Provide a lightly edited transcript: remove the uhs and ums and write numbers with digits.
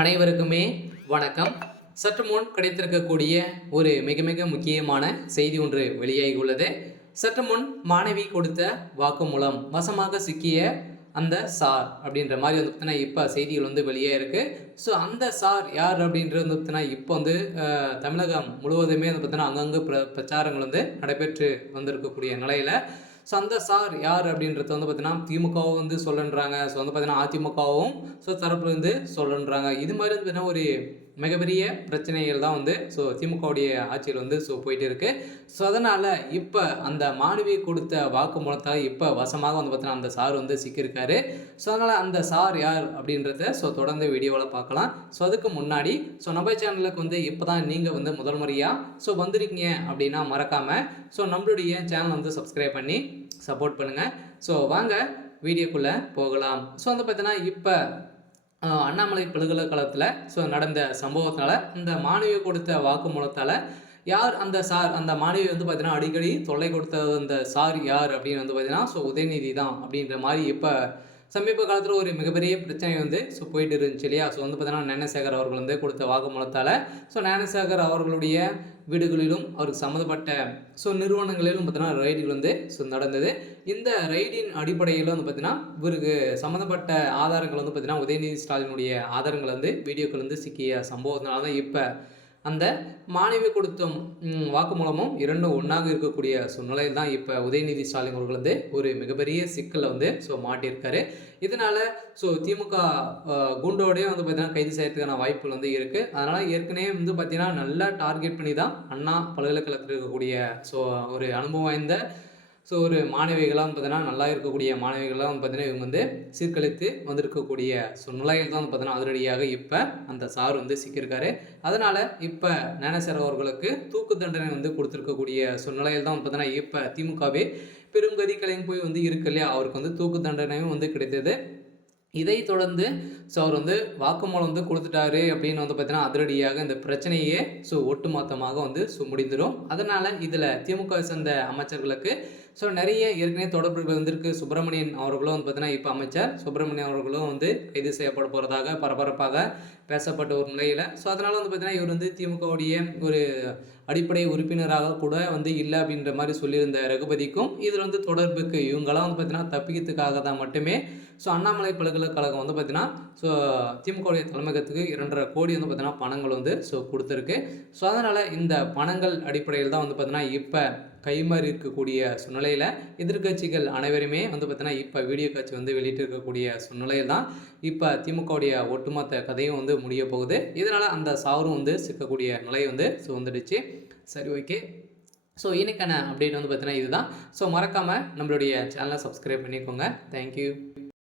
அனைவருக்குமே வணக்கம். சற்று முன் கிடைத்திருக்கக்கூடிய ஒரு மிக மிக முக்கியமான செய்தி ஒன்று வெளியாகி உள்ளது. சற்று முன் மாணவி கொடுத்த வாக்குமூலம் வசமாக சிக்கிய அந்த சார் அப்படின்ற மாதிரி வந்து பார்த்தீங்கன்னா இப்போ செய்திகள் வந்து வெளியே இருக்குது. ஸோ அந்த சார் யார் அப்படின்றது வந்து பார்த்தீங்கன்னா இப்போ வந்து தமிழகம் முழுவதுமே வந்து பார்த்தீங்கன்னா அங்கங்கே பிரச்சாரங்கள் வந்து நடைபெற்று வந்திருக்கக்கூடிய நிலையில் ஸோ அந்த சார் யார் அப்படின்றது வந்து பார்த்தீங்கன்னா திமுகவும் வந்து சொல்லன்றாங்க. ஸோ வந்து பார்த்தீங்கன்னா அதிமுகவும் ஸோ தரப்புல இருந்து சொல்லன்றாங்க. இது மாதிரி வந்து பார்த்தீங்கன்னா ஒரு மிகப்பெரிய பிரச்சனைகள் தான் வந்து ஸோ திமுகவுடைய ஆட்சியில் வந்து ஸோ போயிட்டு இருக்கு. ஸோ அதனால் இப்போ அந்த மாணவி கொடுத்த வாக்குமூலத்தால் இப்போ வசமாக வந்து பார்த்தீங்கன்னா அந்த சார் வந்து சிக்கியிருக்காரு. ஸோ அதனால் அந்த சார் யார் அப்படின்றத ஸோ தொடர்ந்து வீடியோவில் பார்க்கலாம். ஸோ அதுக்கு முன்னாடி ஸோ நம்ம சேனலுக்கு வந்து இப்போ தான் நீங்கள் வந்து முதல் முறையாக ஸோ வந்திருக்கீங்க அப்படின்னா மறக்காமல் ஸோ நம்மளுடைய சேனல் வந்து சப்ஸ்கிரைப் பண்ணி சப்போர்ட் பண்ணுங்கள். ஸோ வாங்க வீடியோக்குள்ளே போகலாம். ஸோ வந்து பார்த்தீங்கன்னா இப்போ அண்ணாமலை பல்கலைக்கழகத்தில் ஸோ நடந்த சம்பவத்தினால இந்த மாணவி கொடுத்த வாக்குமூலத்தால் யார் அந்த சார் அந்த மாணவி வந்து பார்த்தீங்கன்னா அடிக்கடி தொல்லை கொடுத்த அந்த சார் யார் அப்படின்னு வந்து பார்த்தீங்கன்னா ஸோ உதயநிதி தான் அப்படின்ற மாதிரி இப்போ சமீப காலத்தில் ஒரு மிகப்பெரிய பிரச்சனை வந்து ஸோ போயிட்டு இருந்துச்சு இல்லையா. ஸோ வந்து பார்த்தீங்கன்னா ஞானசேகர் அவர்கள் வந்து கொடுத்த வாக்குமூலத்தால் ஸோ ஞானசேகர் அவர்களுடைய வீடுகளிலும் அவருக்கு சம்மந்தப்பட்ட ஸோ நிறுவனங்களிலும் பார்த்தீங்கன்னா ரைடுகள் வந்து ஸோ நடந்தது. இந்த ரைடின் அடிப்படையில் வந்து பார்த்தீங்கன்னா இவருக்கு சம்மந்தப்பட்ட ஆதாரங்கள் வந்து பார்த்தீங்கன்னா உதயநிதி ஸ்டாலினுடைய ஆதாரங்கள் வந்து வீடியோக்கள் வந்து சிக்கிய சம்பவத்தினால தான் இப்போ அந்த மாணவி கொடுத்தும் வாக்குமூலமும் இரண்டும் ஒன்றாக இருக்கக்கூடிய சூழ்நிலையில் தான் இப்போ உதயநிதி ஸ்டாலின் அவர்கள் வந்து ஒரு மிகப்பெரிய சிக்கலில் வந்து ஸோ மாட்டியிருக்காரு. இதனால் ஸோ திமுக குண்டோடையே வந்து பார்த்திங்கன்னா கைது செய்யறதுக்கான வாய்ப்புகள் வந்து இருக்குது. அதனால் ஏற்கனவே வந்து பார்த்திங்கன்னா நல்லா டார்கெட் பண்ணி தான் அண்ணா பல்கலைக்கழகத்தில் இருக்கக்கூடிய ஸோ ஒரு அனுபவம் வாய்ந்த ஸோ ஒரு மாணவிகளாக வந்து பார்த்தீங்கன்னா நல்லா இருக்கக்கூடிய மாணவிகளாக வந்து பார்த்தீங்கன்னா இவங்க வந்து சீர்கழித்து வந்திருக்கக்கூடிய ஸோ நிலையில் தான் வந்து பார்த்தீங்கன்னா அதிரடியாக இப்போ அந்த சார் வந்து சிக்கியிருக்காரு. அதனால் இப்போ ஞானசேகர் அவர்களுக்கு தூக்கு தண்டனை வந்து கொடுத்துருக்கக்கூடிய ஸோ நிலையில் தான் வந்து பார்த்தீங்கன்னா இப்போ திமுகவே பெரும் கதி கலையும் போய் வந்து இருக்கு இல்லையா, அவருக்கு வந்து தூக்கு தண்டனையும் வந்து கிடைத்தது. இதை தொடர்ந்து ஸோ அவர் வந்து வாக்குமூலம் வந்து கொடுத்துட்டாரு அப்படின்னு வந்து பார்த்தீங்கன்னா அதிரடியாக இந்த பிரச்சனையே ஸோ ஒட்டுமொத்தமாக வந்து ஸோ முடிந்துடும். அதனால் இதில் திமுக சேர்ந்த அமைச்சர்களுக்கு ஸோ நிறைய ஏற்கனவே தொடர்புகள் வந்திருக்கு. சுப்பிரமணியன் அவர்களும் வந்து பார்த்தீங்கன்னா இப்போ அமைச்சர் சுப்பிரமணியன் அவர்களும் வந்து கைது செய்யப்பட போகிறதாக பரபரப்பாக பேசப்பட்ட ஒரு நிலையில் ஸோ அதனால் வந்து பார்த்தீங்கன்னா இவர் வந்து திமுகவுடைய ஒரு அடிப்படை உறுப்பினராக கூட வந்து இல்லை அப்படின்ற மாதிரி சொல்லியிருந்த ரகுபதிக்கும் இதில் வந்து தொடர்புக்கு இவங்களாம் வந்து பார்த்தீங்கன்னா தப்பிக்கிறதுக்காக தான் மட்டுமே ஸோ அண்ணாமலை பல்கலைக்கழகம் வந்து பார்த்தீங்கன்னா ஸோ திமுகவுடைய தலைமையகத்துக்கு 2.5 கோடி வந்து பார்த்தீங்கன்னா பணங்கள் வந்து ஸோ கொடுத்துருக்கு. ஸோ அதனால் இந்த பணங்கள் அடிப்படையில் தான் வந்து பார்த்தீங்கன்னா இப்போ கைமாறி இருக்கக்கூடிய சூழ்நிலையில் எதிர்கட்சிகள் அனைவருமே வந்து பார்த்தீங்கன்னா இப்போ வீடியோ காட்சி வந்து வெளியிட்டு இருக்கக்கூடிய சூழ்நிலையில் தான் இப்போ திமுகவுடைய ஒட்டுமொத்த கதையும் வந்து முடிய போகுது. இதனால் அந்த சாரும் வந்து சிக்கக்கூடிய நிலை வந்து ஸோ வந்துடுச்சு. சரி, ஓகே. ஸோ இன்னைக்கான அப்டேட் வந்து பார்த்தீங்கன்னா இதுதான். ஸோ மறக்காமல் நம்மளுடைய சேனலை சப்ஸ்கிரைப் பண்ணிக்கோங்க. தேங்க்யூ.